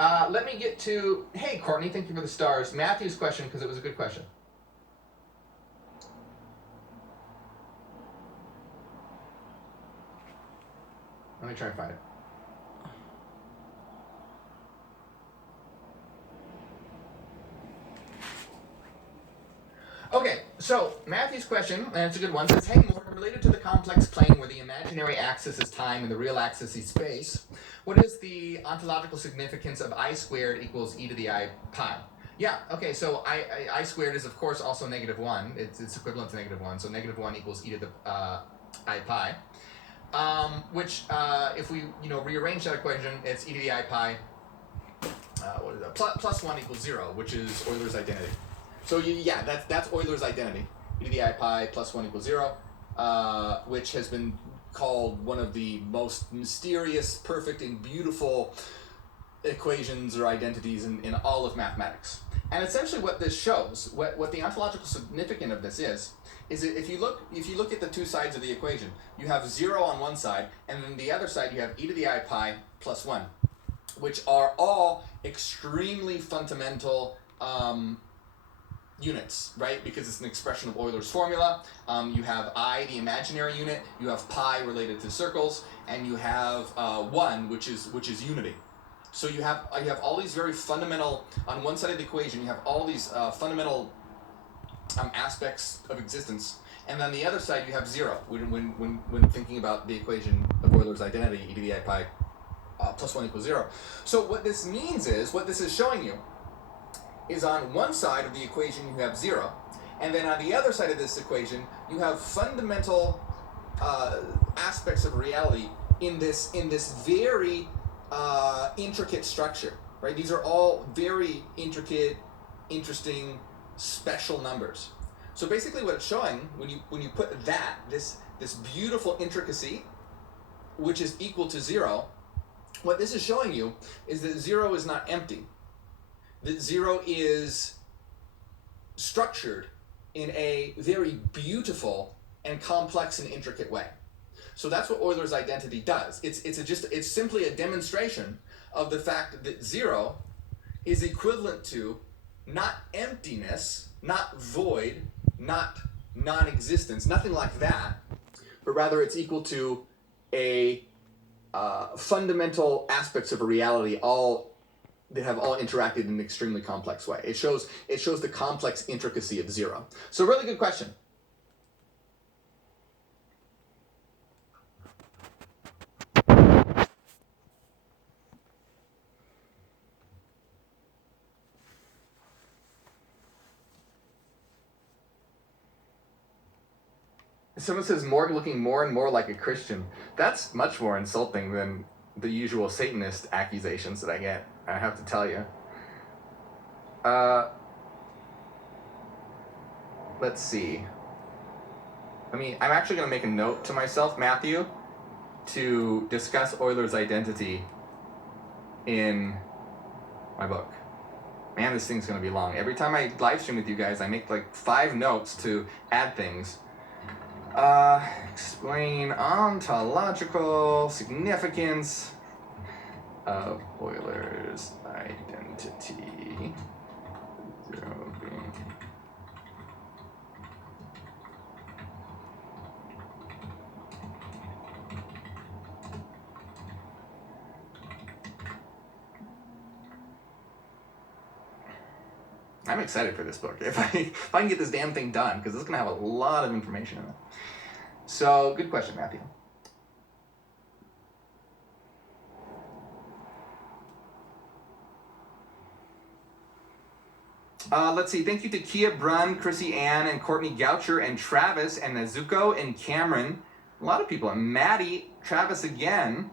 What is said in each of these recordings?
Let me get to, hey, Courtney, thank you for the stars. Matthew's question, because it was a good question. Let me try and find it. Okay, so Matthew's question, and it's a good one, says, hey, Morgue, related to the complex plane where the imaginary axis is time and the real axis is space, what is the ontological significance of I squared equals e to the I pi? Yeah, okay, so I squared is, of course, also -1. It's equivalent to -1, so -1 equals e to the I pi. Which, if we rearrange that equation, it's e to the I pi, what is that? Plus 1 equals 0, which is Euler's identity. So yeah, that's Euler's identity. E to the I pi plus 1 equals 0, which has been called one of the most mysterious, perfect, and beautiful equations or identities in all of mathematics. And essentially what this shows, what the ontological significance of this is that if you look at the two sides of the equation, you have 0 on one side, and then the other side you have e to the I pi plus 1, which are all extremely fundamental units, right? Because it's an expression of Euler's formula. You have I, the imaginary unit, you have pi related to circles, and you have 1, which is unity. So you have all these very fundamental, on one side of the equation, you have all these fundamental aspects of existence, and on the other side you have 0 when thinking about the equation of Euler's identity, e to the I pi plus 1 equals 0. So what this means is, what this is showing you, is on one side of the equation you have 0, and then on the other side of this equation you have fundamental aspects of reality in this very intricate structure, right? These are all very intricate, interesting, special numbers. So basically what it's showing, when you put this beautiful intricacy, which is equal to 0, what this is showing you is that 0 is not empty. That 0 is structured in a very beautiful and complex and intricate way. So that's what Euler's identity does. It's simply a demonstration of the fact that 0 is equivalent to not emptiness, not void, not non-existence, nothing like that, but rather it's equal to a fundamental aspects of a reality, all that have all interacted in an extremely complex way. It shows the complex intricacy of 0. So really good question. Someone says Morgue looking more and more like a Christian. That's much more insulting than the usual Satanist accusations that I get, I have to tell you. Let's see. I'm actually going to make a note to myself, Matthew, to discuss Euler's identity in my book. Man, this thing's going to be long. Every time I live stream with you guys, I make like 5 notes to add things. Explain ontological significance of Euler's identity. 0 being. I'm excited for this book. If I can get this damn thing done, because it's going to have a lot of information in it. So, good question, Matthew. Let's see. Thank you to Kia Brunn, Chrissy Ann, and Courtney Goucher, and Travis, and Nezuko, and Cameron. A lot of people. And Maddie, Travis again,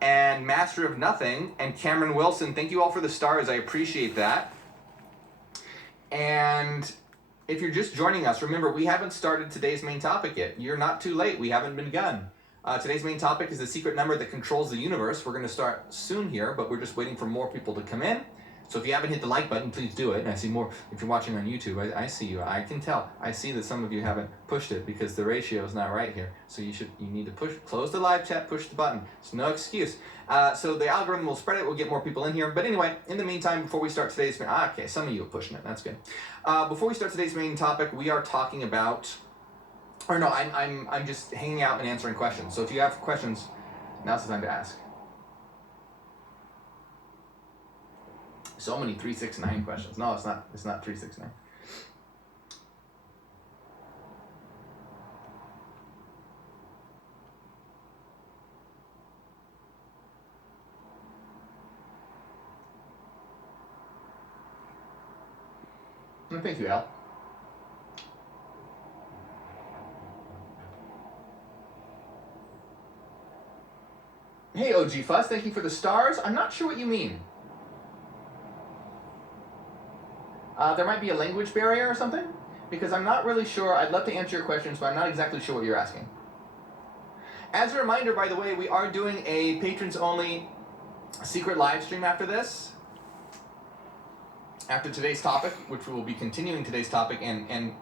and Master of Nothing, and Cameron Wilson. Thank you all for the stars. I appreciate that. And if you're just joining us, remember, we haven't started today's main topic yet. You're not too late. We haven't begun. Today's main topic is the secret number that controls the universe. We're going to start soon here, but we're just waiting for more people to come in. So if you haven't hit the like button, please do it. And I see more, if you're watching on YouTube, I see you. I can tell. I see that some of you haven't pushed it because the ratio is not right here. So you need to close the live chat, push the button. It's no excuse. So the algorithm will spread it, we'll get more people in here. But anyway, in the meantime, before we start today's, okay, some of you are pushing it, that's good. Before we start today's main topic, we are talking about, or no, I'm just hanging out and answering questions. So if you have questions, now's the time to ask. So many 369 questions. No, it's not 369. No, thank you, Al. Hey, OG Fuss, thank you for the stars. I'm not sure what you mean. There might be a language barrier or something, because I'm not really sure. I'd love to answer your questions, but I'm not exactly sure what you're asking. As a reminder, by the way, we are doing a patrons-only secret live stream after this. After today's topic, which we will be continuing today's topic and